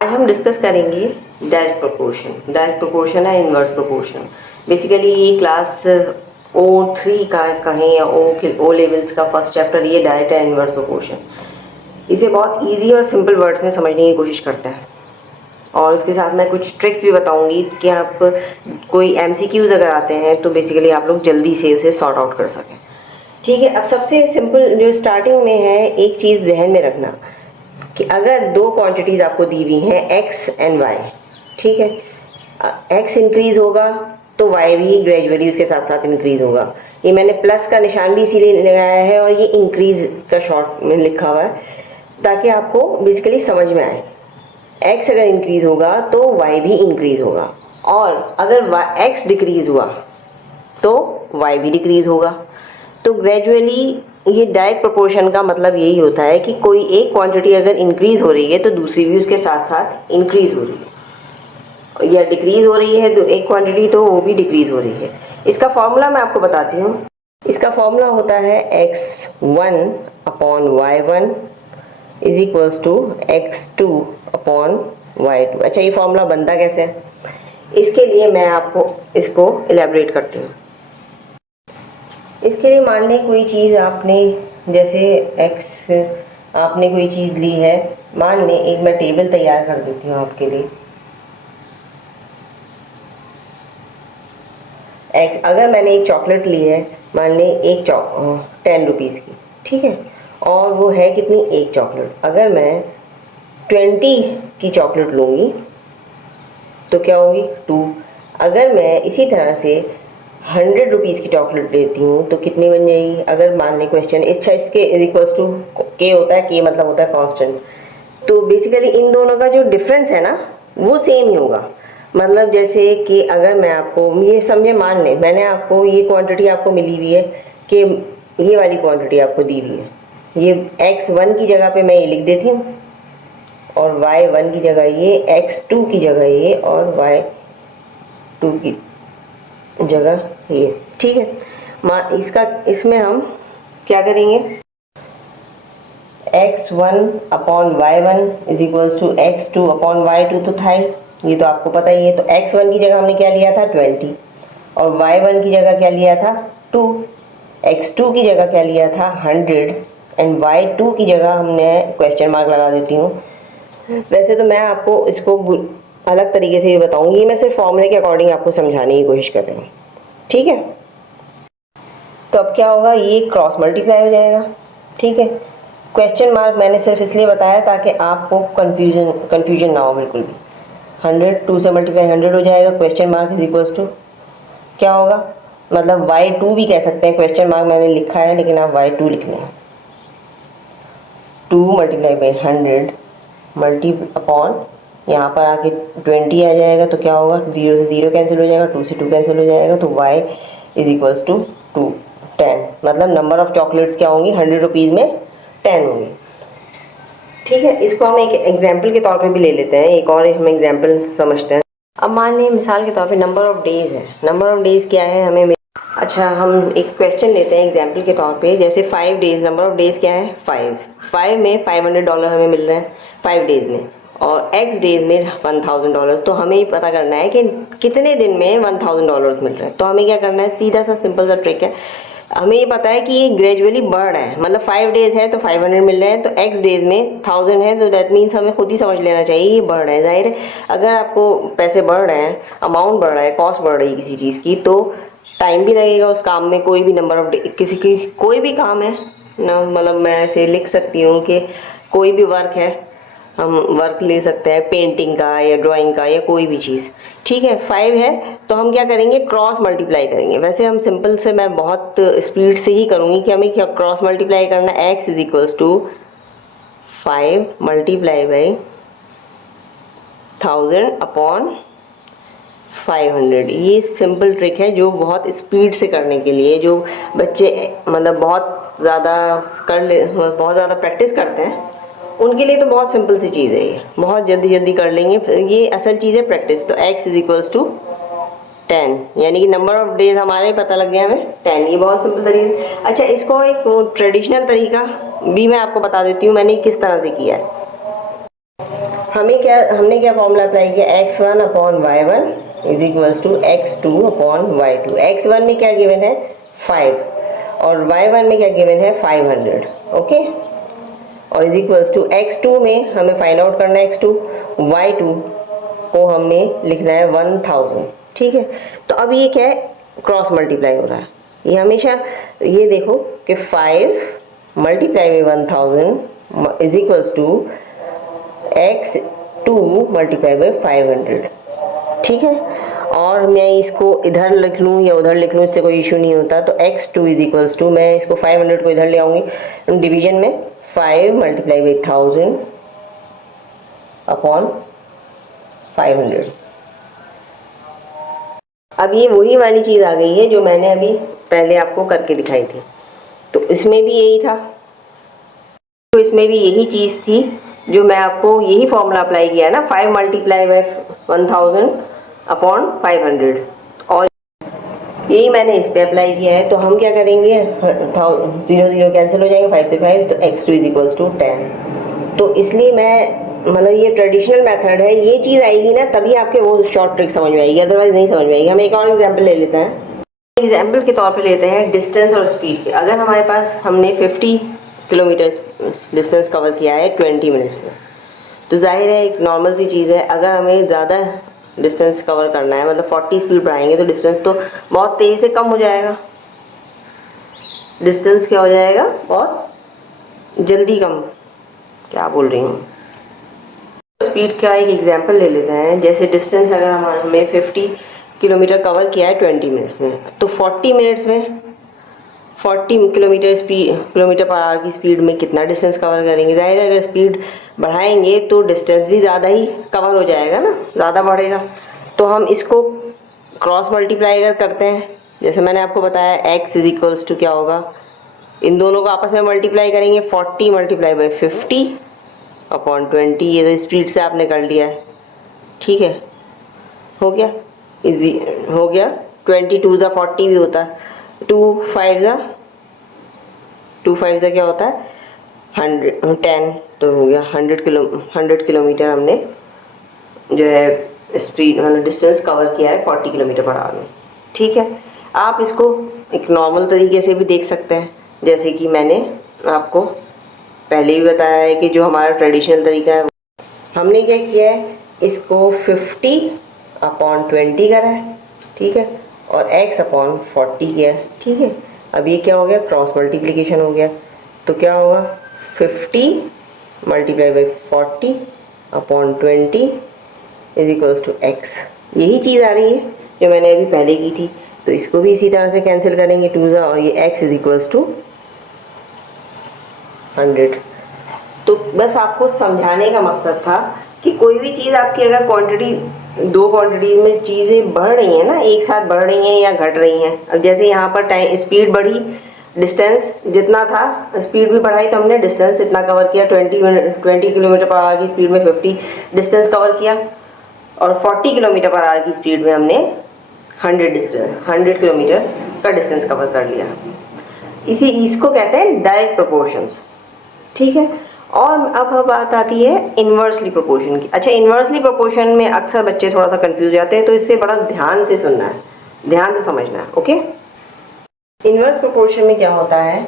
आज हम डिस्कस करेंगे डायरेक्ट प्रोपोर्शन। डायरेक्ट प्रोपोर्शन है इनवर्स प्रोपोर्शन। बेसिकली ये क्लास O3 का कहें या ओ लेवल्स का फर्स्ट चैप्टर ये डायरेक्ट एंड इनवर्स प्रोपोर्शन। इसे बहुत इजी और सिंपल वर्ड्स में समझने की कोशिश करता है और उसके साथ मैं कुछ ट्रिक्स भी बताऊंगी कि आप कोई MCQs अगर आते हैं तो बेसिकली आप लोग जल्दी से उसे सॉर्ट आउट कर सकें। ठीक है, अब सबसे सिंपल जो स्टार्टिंग में है, एक चीज़ ध्यान में रखना कि अगर दो क्वांटिटीज़ आपको दी हुई हैं x एंड y, ठीक है, x इंक्रीज होगा तो y भी ग्रेजुअली उसके साथ साथ इंक्रीज होगा। ये मैंने प्लस का निशान भी इसीलिए लगाया है और ये इंक्रीज का शॉर्ट में लिखा हुआ है ताकि आपको बेसिकली समझ में आए। x अगर इंक्रीज होगा तो y भी इंक्रीज होगा और अगर x डिक्रीज हुआ तो y भी डिक्रीज होगा। तो ग्रेजुअली ये डायरेक्ट प्रोपोर्शन का मतलब यही होता है कि कोई एक क्वांटिटी अगर इंक्रीज हो रही है तो दूसरी भी उसके साथ साथ इंक्रीज हो रही है, या डिक्रीज हो रही है तो एक क्वांटिटी तो वो भी डिक्रीज हो रही है। इसका फॉर्मूला मैं आपको बताती हूँ। इसका फॉर्मूला होता है x1 upon y1 is equals to x2 upon y2। अच्छा, ये फॉर्मूला बनता कैसे है, इसके लिए मैं आपको इसको इलेबरेट करती हूँ। इसके लिए मान लें कोई चीज़ आपने, जैसे x आपने कोई चीज़ ली है, मान लें एक मैं टेबल तैयार कर देती हूँ आपके लिए। x अगर मैंने एक चॉकलेट ली है, मान लें एक 10 रुपीज़ की, ठीक है, और वो है कितनी, एक चॉकलेट। अगर मैं 20 की चॉकलेट लूँगी तो क्या होगी, 2। अगर मैं इसी तरह से 100 रुपीज़ की चॉकलेट लेती हूँ तो कितनी बन जाएगी। अगर मान लें क्वेश्चन इसके इज इक्वल्स टू के होता है, के मतलब होता है कांस्टेंट। तो बेसिकली इन दोनों का जो डिफरेंस है ना वो सेम ही होगा। मतलब जैसे कि अगर मैं आपको ये समझे, मान लें मैंने आपको ये क्वांटिटी आपको मिली हुई है कि ये वाली क्वांटिटी आपको दी हुई है, ये x1 की जगह पे मैं ये लिख देती हूँ और y1 की जगह ये, x2 की जगह ये और y2 की जगह ये, ठीक है। इसमें हम क्या करेंगे, x1 upon y1 is equals to x2 upon y2 तो था ही, ये तो आपको पता ही है। तो x1 की जगह हमने क्या लिया था, 20, और y1 की जगह क्या लिया था, 2। x2 की जगह क्या लिया था, 100, एंड y2 की जगह हमने क्वेश्चन मार्क लगा देती हूँ। वैसे तो मैं आपको इसको अलग तरीके से भी बताऊंगी, मैं सिर्फ फॉर्मूले के अकॉर्डिंग आपको समझाने की कोशिश कर रही हूँ, ठीक है। तो अब क्या होगा, ये क्रॉस मल्टीप्लाई हो जाएगा, ठीक है। क्वेश्चन मार्क मैंने सिर्फ इसलिए बताया ताकि आपको कंफ्यूजन ना हो बिल्कुल भी। 100 2 से मल्टीप्लाई 100 हो जाएगा, question mark is equals to क्या होगा, मतलब y2 भी कह सकते हैं, क्वेश्चन मार्क मैंने लिखा है लेकिन आप y2 लिख लें। 2 मल्टीप्लाई बाई 100 मल्टी अपॉन यहाँ पर आके 20 आ जाएगा, तो क्या होगा, 0 से 0 कैंसिल हो जाएगा, 2 से 2 कैंसिल हो जाएगा, तो y इज इक्वल्स टू 10। मतलब नंबर ऑफ चॉकलेट्स क्या होंगी, 100 रुपीज़ में 10 होंगी, ठीक है। इसको हम एक एग्जाम्पल के तौर पे भी ले लेते हैं, एक और हम एग्जाम्पल समझते हैं। अब मान लें मिसाल के तौर पे नंबर ऑफ डेज है। नंबर ऑफ डेज क्या है हमें, अच्छा हम एक क्वेश्चन लेते हैं एग्जाम्पल के तौर पे, जैसे 5 डेज, नंबर ऑफ डेज क्या है, 5 में $500 हमें मिल रहे हैं 5 डेज में, और x डेज में $1000। तो हमें पता करना है कि कितने दिन में $1000 मिल रहे हैं। तो हमें क्या करना है, सीधा सा सिंपल सा ट्रिक है। हमें ये पता है कि ये ग्रेजुअली बढ़ रहा है, मतलब 5 डेज है तो 500 मिल रहे हैं, तो x डेज में 1000 है, तो दैट मीन्स हमें खुद ही समझ लेना चाहिए ये बढ़ रहा है। जाहिर है अगर आपको पैसे बढ़ रहे हैं, अमाउंट बढ़ रहा है, कॉस्ट बढ़ रही है किसी चीज़ की, तो टाइम भी लगेगा उस काम में। कोई भी नंबर ऑफ किसी की कोई भी काम है ना, मतलब मैं ऐसे लिख सकती हूँ कि कोई भी वर्क है, हम वर्क ले सकते हैं पेंटिंग का या ड्राइंग का या कोई भी चीज़, ठीक है। 5 है तो हम क्या करेंगे, क्रॉस मल्टीप्लाई करेंगे। वैसे हम सिंपल से, मैं बहुत स्पीड से ही करूँगी कि हमें क्या क्रॉस मल्टीप्लाई करना है, x is equals to 5 multiply by 1000 upon 500। ये सिंपल ट्रिक है जो बहुत स्पीड से करने के लिए, जो बच्चे मतलब बहुत ज़्यादा बहुत ज़्यादा प्रैक्टिस करते हैं उनके लिए तो बहुत सिंपल सी चीज़ है, ये बहुत जल्दी जल्दी कर लेंगे। ये असल चीज़ है प्रैक्टिस। तो x इज इक्वल्स टू 10, यानी कि नंबर ऑफ डेज हमारे पता लग गया हमें 10। ये बहुत सिंपल तरीका। अच्छा, इसको एक ट्रेडिशनल तरीका भी मैं आपको बता देती हूँ मैंने किस तरह से किया है। हमने क्या फॉर्मूला अप्लाई किया, x1 upon y1 is equals to x2 upon y2। x1 में क्या गिवन है 5 और y1 में क्या गिवन है 500, ओके। और इज इक्वल्स टू x2 में हमें फाइंड आउट करना है x2, y2 को हमें लिखना है 1000, ठीक है। तो अब ये क्या है, क्रॉस मल्टीप्लाई हो रहा है। ये हमेशा ये देखो कि 5 मल्टीप्लाई में 1000 is equals to x2 multiply by 500, ठीक है। और मैं इसको इधर लिख लूँ या उधर लिख लूँ, इससे कोई इशू नहीं होता। तो x2 इज इक्वल्स टू, मैं इसको 500 को इधर ले आऊँगी डिवीजन में, 5 मल्टीप्लाई बाई 1000 अपॉन 500। अब ये वही वाली चीज़ आ गई है जो मैंने अभी पहले आपको करके दिखाई थी। तो इसमें भी यही था, तो इसमें भी यही चीज़ थी जो मैं आपको यही फॉर्मूला अप्लाई किया है ना, 5 मल्टीप्लाई बाई 1000 अपॉन 500, और यही मैंने इस पे अप्लाई किया है। तो हम क्या करेंगे, 0 0 कैंसिल हो जाएंगे, 5 से 5, तो x2 इज इक्वल्स टू 10। तो इसलिए मैं मतलब ये ट्रेडिशनल मेथड है, ये चीज़ आएगी ना तभी आपके वो शॉर्ट ट्रिक समझ में आएगी, अदरवाइज नहीं समझ में आएगी। हम एक और एग्जाम्पल ले लेते हैं, एग्जाम्पल के तौर पे लेते हैं डिस्टेंस और स्पीड के। अगर हमारे पास हमने 50 किलोमीटर डिस्टेंस कवर किया है 20 मिनट्स में, तो जाहिर है एक नॉर्मल सी चीज़ है, अगर हमें ज़्यादा डिस्टेंस कवर करना है, मतलब 40 स्पीड बढ़ाएंगे तो डिस्टेंस तो बहुत तेज़ी से कम हो जाएगा। डिस्टेंस क्या हो जाएगा, बहुत जल्दी कम, क्या बोल रही हूँ। स्पीड का एक एग्जांपल ले लेते हैं। जैसे डिस्टेंस अगर हमें 50 किलोमीटर कवर किया है 20 मिनट्स में, तो 40 मिनट्स में 40 किलोमीटर पर आवर की स्पीड में कितना डिस्टेंस कवर करेंगे। जाहिर है अगर स्पीड बढ़ाएंगे तो डिस्टेंस भी ज़्यादा ही कवर हो जाएगा ना, ज़्यादा बढ़ेगा। तो हम इसको क्रॉस मल्टीप्लाई अगर करते हैं, जैसे मैंने आपको बताया x इज इक्वल्स टू क्या होगा, इन दोनों को आपस में मल्टीप्लाई करेंगे, 40 मल्टीप्लाई बाई 50 अपॉन 20। ये तो स्पीड से आपने कर लिया है, ठीक है, हो गया, इजी हो गया। 22 ज़ा 40 भी होता है, 2 5 ज़ा क्या होता है 10, तो हो गया 100 किलोमीटर हमने जो है स्पीड मतलब डिस्टेंस कवर किया है 40 किलोमीटर पर आवर में, ठीक है। आप इसको एक नॉर्मल तरीके से भी देख सकते हैं, जैसे कि मैंने आपको पहले भी बताया है कि जो हमारा ट्रेडिशनल तरीका है, हमने क्या किया है, इसको 50 अपॉन 20 करा है, ठीक है, और x अपॉन 40 किया है, ठीक है। अब ये क्या हो गया, क्रॉस मल्टीप्लिकेशन हो गया। तो क्या होगा 50 multiply by 40 upon 20 is equals to x। यही चीज़ आ रही है जो मैंने अभी पहले की थी। तो इसको भी इसी तरह से कैंसिल करेंगे 2 ज़ा, और ये x इज इक्वल्स टू 100। तो बस आपको समझाने का मकसद था कि कोई भी चीज़ आपकी अगर क्वांटिटी, दो क्वांटिटी में चीज़ें बढ़ रही हैं ना, एक साथ बढ़ रही हैं या घट रही हैं। अब जैसे यहाँ पर टाइम स्पीड बढ़ी, डिस्टेंस जितना था स्पीड भी बढ़ाई, तो हमने डिस्टेंस इतना कवर किया, 20 किलोमीटर पर आवर की स्पीड में 50 डिस्टेंस कवर किया, और 40 किलोमीटर पर आवर की स्पीड में हमने 100 किलोमीटर का डिस्टेंस कवर कर लिया। इसको कहते हैं डायरेक्ट प्रोपोर्शंस, ठीक है। और अब बात आती है इन्वर्सली प्रोपोर्शन की। अच्छा, इन्वर्सली प्रोपोर्शन में अक्सर बच्चे थोड़ा सा कंफ्यूज जाते हैं, तो इससे बड़ा ध्यान से सुनना है, ध्यान से समझना है, ओके। इन्वर्स प्रोपोर्शन में क्या होता है,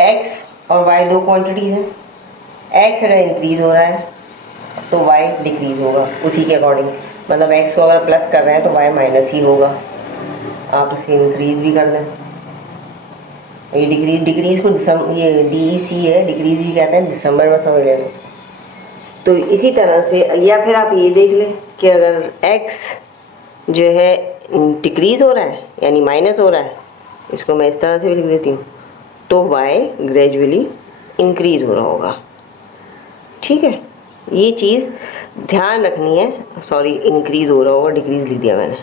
x और y दो क्वांटिटीज हैं। x अगर इंक्रीज हो रहा है तो y डिक्रीज होगा उसी के अकॉर्डिंग, मतलब x को अगर प्लस कर रहे हैं तो y माइनस ही होगा। आप इसे इंक्रीज भी कर दें, ये डिक्रीज को ये DEC है, डिक्रीज भी कहते हैं, दिसंबर में समझ लेना इसको। तो इसी तरह से, या फिर आप ये देख लें कि अगर x जो है डिक्रीज हो रहा है यानी माइनस हो रहा है, इसको मैं इस तरह से भी लिख देती हूँ, तो y ग्रेजुअली इंक्रीज हो रहा होगा, ठीक है। ये चीज़ ध्यान रखनी है। सॉरी, इंक्रीज हो रहा होगा, डिक्रीज लिख दिया मैंने।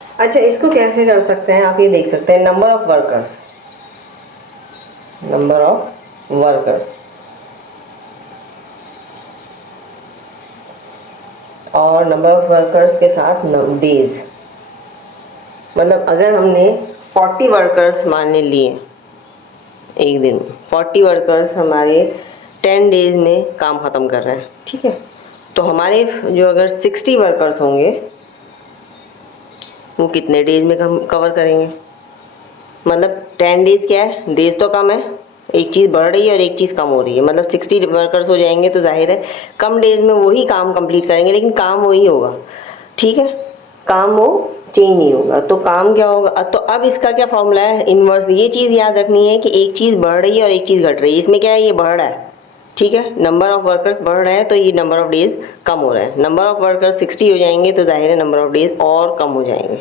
अच्छा, इसको कैसे कर सकते हैं, आप ये देख सकते हैं, नंबर ऑफ वर्कर्स और नंबर ऑफ वर्कर्स के साथ डेज। मतलब अगर हमने 40 वर्कर्स मान लिए एक दिन, 40 वर्कर्स हमारे 10 डेज़ में काम ख़त्म कर रहे हैं, ठीक है। तो हमारे जो अगर 60 वर्कर्स होंगे वो कितने डेज़ में कवर करेंगे? मतलब 10 डेज़ क्या है, डेज़ तो कम है, एक चीज़ बढ़ रही है और एक चीज़ कम हो रही है, मतलब 60 वर्कर्स हो जाएंगे तो जाहिर है कम डेज़ में वही काम कंप्लीट करेंगे, लेकिन काम वही होगा, ठीक है, काम वो चेंज नहीं होगा। तो काम क्या होगा? तो अब इसका क्या फॉर्मूला है? इन्वर्स। ये चीज़ याद रखनी है कि एक चीज़ बढ़ रही है और एक चीज़ घट रही है। इसमें क्या है, ये बढ़ रहा है, ठीक है, नंबर ऑफ वर्कर्स बढ़ रहे हैं तो ये नंबर ऑफ डेज कम हो रहा है। नंबर ऑफ वर्कर्स 60 हो जाएंगे तो जाहिर है नंबर ऑफ डेज और कम हो जाएंगे।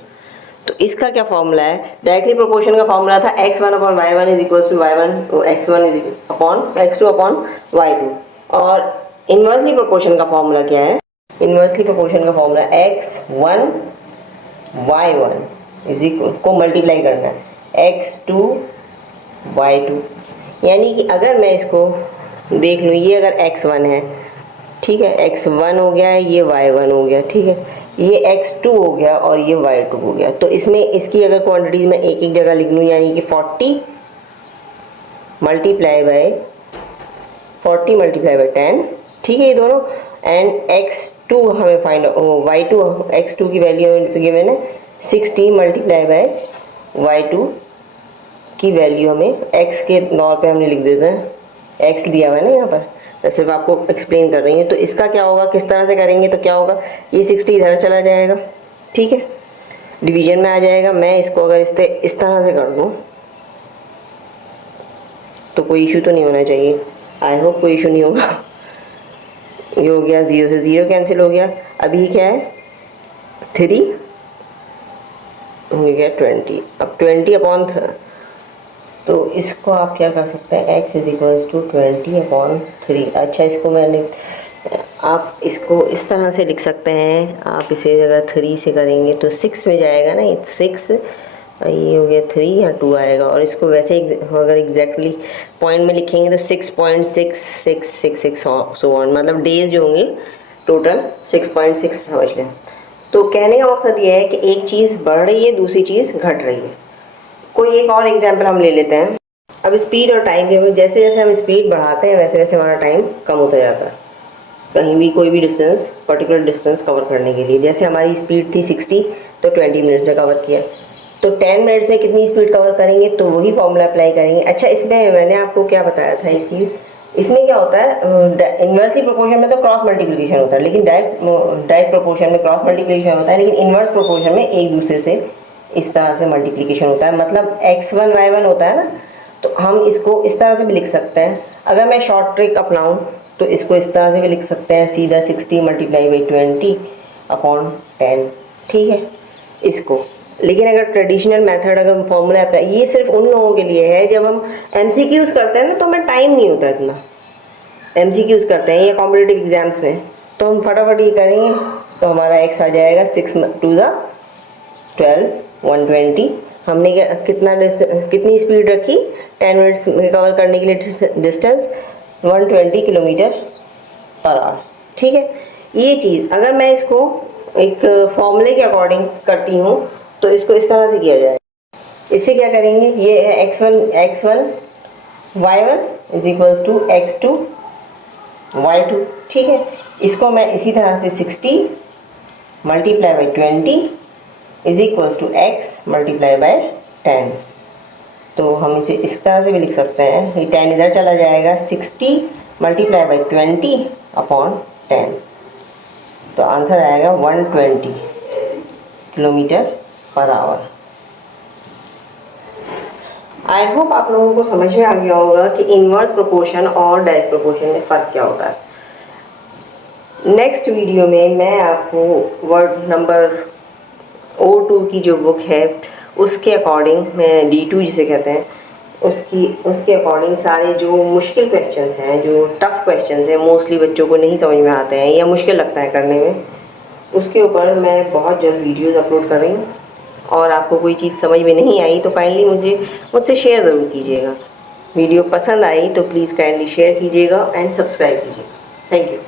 तो इसका क्या फॉर्मूला है? डायरेक्टली प्रोपोर्शन का फॉर्मूला था x1 upon y1 is equals to y1 x1 is upon x2 upon y2। और इन्वर्सली प्रोपोर्शन का फॉर्मूला क्या है? इन्वर्सली प्रोपोर्शन का formula x1 y1 is equal को मल्टीप्लाई करना है x2 y2। यानी कि अगर मैं इसको देख लूँ, ये अगर x1 है, ठीक है, x1 हो गया, ये y1 हो गया, ठीक है, ये x2 हो गया और ये y2 हो गया। तो इसमें इसकी अगर क्वांटिटीज मैं एक एक जगह लिख लूँ, यानी कि 40 मल्टीप्लाई बाय 10, ठीक है, ये दोनों, एंड x2 हमें फाइंड y2 x2 की वैल्यू हमें गिवन है 60 मल्टीप्लाई बाय y2 की वैल्यू हमें x के तौर पे हमने लिख देते हैं, x दिया हुआ है ना यहाँ पर, मैं सिर्फ आपको एक्सप्लेन कर रही हूँ। तो इसका क्या होगा, किस तरह से करेंगे तो क्या होगा, ये 60 इधर चला जाएगा, ठीक है, डिवीजन में आ जाएगा। मैं इसको अगर इस तरह से कर दूँ तो कोई इशू तो नहीं होना चाहिए, आई होप कोई इशू नहीं होगा। ये हो गया, 0 से 0 कैंसिल हो गया। अभी क्या है, 3 हो गया 20, अब 20 अपॉन, तो इसको आप क्या कर सकते हैं, x इज इक्वल्स टू 20/3। अच्छा, इसको मैंने, आप इसको इस तरह से लिख सकते हैं, आप इसे अगर 3 से करेंगे तो 6 में जाएगा ना, 6, ये हो गया 3 या 2 आएगा। और इसको वैसे अगर एग्जैक्टली पॉइंट में लिखेंगे तो 6.6666 सो ऑन, मतलब डेज जो होंगे टोटल 6.6 समझ लें। तो कहने का मकसद ये है कि एक चीज़ बढ़ रही है, दूसरी चीज़ घट रही है। कोई एक और एग्जाम्पल हम ले लेते हैं। अब स्पीड और टाइम के, जैसे जैसे हम स्पीड बढ़ाते हैं वैसे वैसे हमारा टाइम कम होता जाता है, कहीं भी कोई भी डिस्टेंस, पर्टिकुलर डिस्टेंस कवर करने के लिए। जैसे हमारी स्पीड थी 60 तो 20 मिनट्स में कवर किया, तो 10 मिनट्स में कितनी स्पीड कवर करेंगे, तो वही फॉर्मूला अप्लाई करेंगे। अच्छा, इसमें मैंने आपको क्या बताया था एक चीज़, इसमें क्या होता है, इन्वर्सली प्रोपोर्शन में तो क्रॉस मल्टीप्लिकेशन होता है, लेकिन डायरेक्ट प्रोपोर्शन में क्रॉस मल्टीप्लिकेशन होता है, लेकिन इन्वर्स प्रोपोर्शन में एक दूसरे से इस तरह से मल्टीप्लिकेशन होता है। मतलब x1 y1 होता है ना, तो हम इसको इस तरह से भी लिख सकते हैं। अगर मैं शॉर्ट ट्रिक अपनाऊं तो इसको इस तरह से भी लिख सकते हैं, सीधा 60 मल्टीप्लाई बाई 20/10, ठीक है, इसको। लेकिन अगर ट्रेडिशनल मेथड, अगर फॉर्मूला अप्लाई, ये सिर्फ उन लोगों के लिए है जब हम MCQs करते हैं ना, तो हमें टाइम नहीं होता इतना, MCQs करते हैं या कॉम्पिटिटिव एग्जाम्स में, तो हम फटाफट ये करेंगे, तो हमारा x आ जाएगा 6 2 12 120। हमने कितनी स्पीड रखी 10 मिनट्स में कवर करने के लिए, डिस्टेंस 120 किलोमीटर पर आवर, ठीक है। ये चीज़ अगर मैं इसको एक फॉर्मूले के अकॉर्डिंग करती हूँ तो इसको इस तरह से किया जाए। इससे क्या करेंगे, ये है x1 y1 is equals to x2 y2, ठीक है। इसको मैं इसी तरह से 60 multiply by 20 is equals to x multiply by 10। तो हम इसे इस तरह से भी लिख सकते हैं, ये 10 इधर चला जाएगा, 60 मल्टीप्लाई बाई 20/10, तो आंसर आएगा 120 kilometre per hour. I hope आप लोगों को समझ में आ गया होगा कि इन्वर्स प्रोपोर्शन और डायरेक्ट प्रोपोर्शन में फ़र्क क्या होता है। नेक्स्ट वीडियो में मैं आपको वर्ड नंबर O2 की जो बुक है उसके अकॉर्डिंग, मैं D2 जिसे कहते हैं, उसके अकॉर्डिंग सारे जो मुश्किल क्वेश्चंस हैं, जो टफ़ क्वेश्चंस हैं, मोस्टली बच्चों को नहीं समझ में आते हैं या मुश्किल लगता है करने में, उसके ऊपर मैं बहुत जल्द वीडियोस अपलोड कर रही हूँ। और आपको कोई चीज़ समझ में नहीं आई तो काइंडली मुझसे शेयर ज़रूर कीजिएगा। वीडियो पसंद आई तो प्लीज़ काइंडली शेयर कीजिएगा एंड सब्सक्राइब कीजिएगा। Thank you.